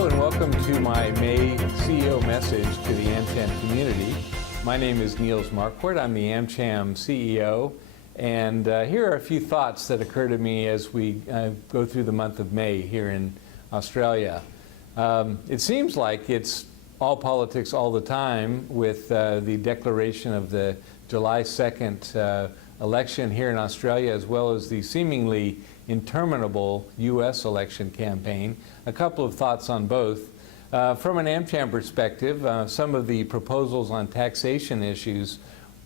Hello and welcome to my May CEO message to the AmCham community. My name is Niels Marquardt. I'm the AmCham CEO, and here are a few thoughts that occur to me as we go through the month of May here in Australia. It seems like it's all politics all the time with the declaration of the July 2nd election here in Australia, as well as the seemingly interminable U.S. election campaign. A couple of thoughts on both. From an AmCham perspective, some of the proposals on taxation issues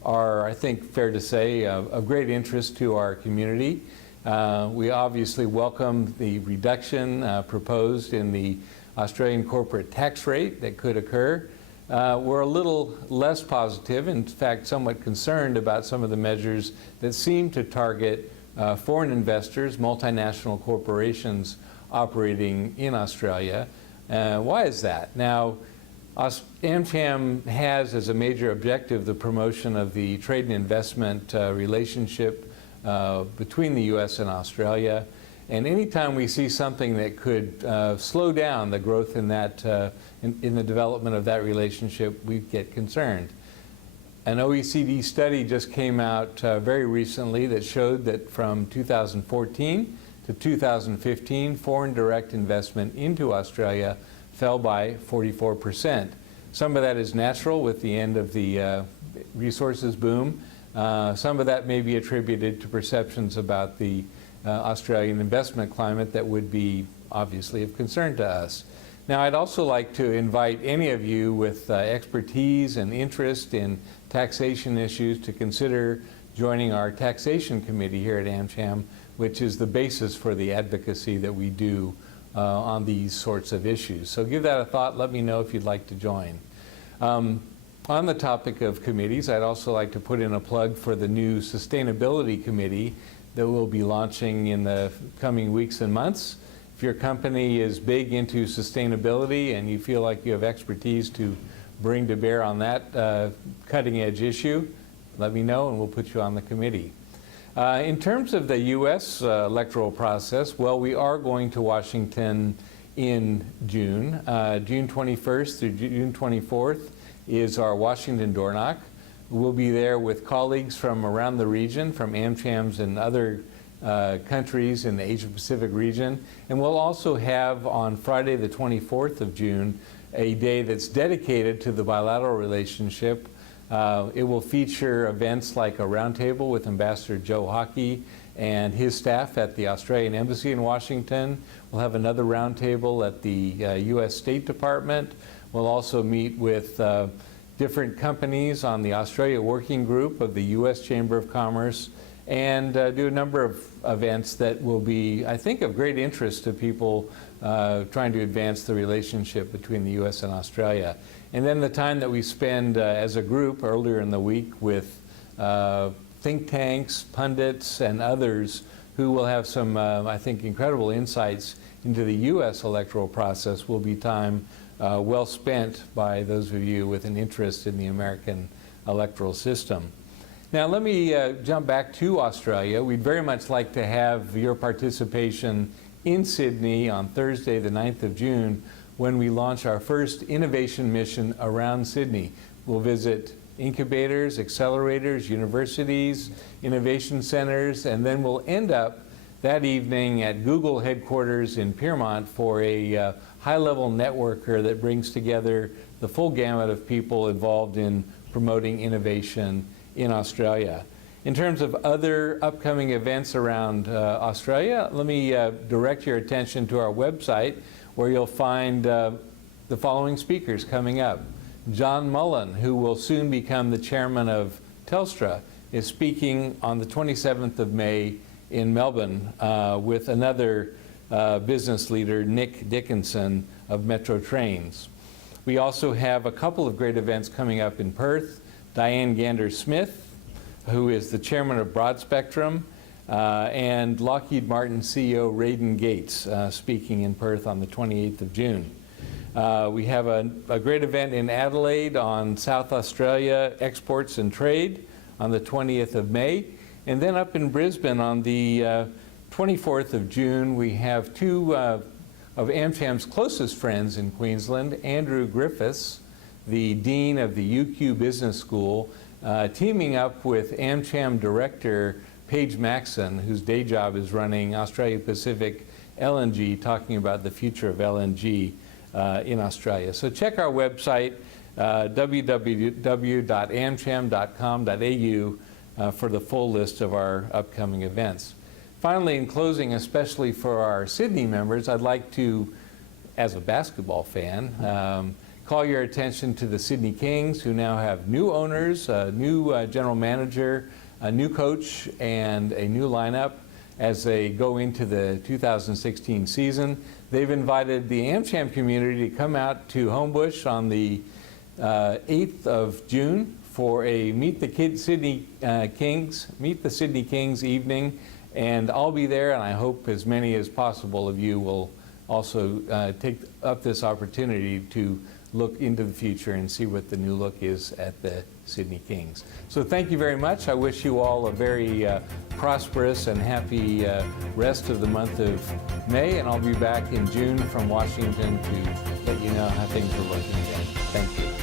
are, I think, fair to say, of great interest to our community. We obviously welcome the reduction proposed in the Australian corporate tax rate that could occur. We're a little less positive, in fact somewhat concerned about some of the measures that seem to target foreign investors, multinational corporations operating in Australia. Why is that? Now, AmCham has as a major objective the promotion of the trade and investment relationship between the U.S. and Australia. And anytime we see something that could slow down the growth in that, in the development of that relationship, we get concerned. An OECD study just came out very recently that showed that from 2014 to 2015, foreign direct investment into Australia fell by 44%. Some of that is natural with the end of the resources boom. Some of that may be attributed to perceptions about the Australian investment climate that would be obviously of concern to us. Now, I'd also like to invite any of you with expertise and interest in taxation issues to consider joining our taxation committee here at AmCham, which is the basis for the advocacy that we do on these sorts of issues. So give that a thought. Let me know if you'd like to join. On the topic of committees, I'd also like to put in a plug for the new Sustainability Committee that we'll be launching in the coming weeks and months. If your company is big into sustainability and you feel like you have expertise to bring to bear on that cutting-edge issue, let me know and we'll put you on the committee. In terms of the U.S. Electoral process, well, we are going to Washington in June. June 21st through June 24th is our Washington Doorknock. We'll be there with colleagues from around the region, from AmChams and other countries in the Asia-Pacific region. And we'll also have on Friday the 24th of June a day that's dedicated to the bilateral relationship. It will feature events like a roundtable with Ambassador Joe Hockey and his staff at the Australian Embassy in Washington. We'll have another roundtable at the U.S. State Department. We'll also meet with different companies on the Australia Working Group of the U.S. Chamber of Commerce, and do a number of events that will be, I think, of great interest to people trying to advance the relationship between the U.S. and Australia. And then the time that we spend as a group earlier in the week with think tanks, pundits, and others who will have some, I think, incredible insights into the U.S. electoral process will be time well spent by those of you with an interest in the American electoral system. Now let me jump back to Australia. We'd very much like to have your participation in Sydney on Thursday the 9th of June when we launch our first innovation mission around Sydney. We'll visit incubators, accelerators, universities, innovation centers, and then we'll end up that evening at Google headquarters in Piermont for a high-level networker that brings together the full gamut of people involved in promoting innovation in Australia. In terms of other upcoming events around Australia, let me direct your attention to our website where you'll find the following speakers coming up. John Mullen, who will soon become the chairman of Telstra, is speaking on the 27th of May in Melbourne with another business leader, Nick Dickinson of Metro Trains. We also have a couple of great events coming up in Perth. Diane Gander-Smith, who is the chairman of Broadspectrum, and Lockheed Martin CEO Raiden Gates speaking in Perth on the 28th of June. We have a great event in Adelaide on South Australia exports and trade on the 20th of May. And then up in Brisbane on the 24th of June, we have two of AmCham's closest friends in Queensland, Andrew Griffiths, the Dean of the UQ Business School, teaming up with AmCham Director Paige Maxson, whose day job is running Australia Pacific LNG, talking about the future of LNG in Australia. So check our website, www.amcham.com.au, for the full list of our upcoming events. Finally, in closing, especially for our Sydney members, I'd like to, as a basketball fan, call your attention to the Sydney Kings, who now have new owners, a new general manager, a new coach, and a new lineup as they go into the 2016 season. They've invited the AmCham community to come out to Homebush on the 8th of June for a Meet the Sydney Kings evening, and I'll be there, and I hope as many as possible of you will also take up this opportunity to look into the future and see what the new look is at the Sydney Kings. So thank you very much. I wish you all a very prosperous and happy rest of the month of May, and I'll be back in June from Washington to let you know how things are looking again. Thank you.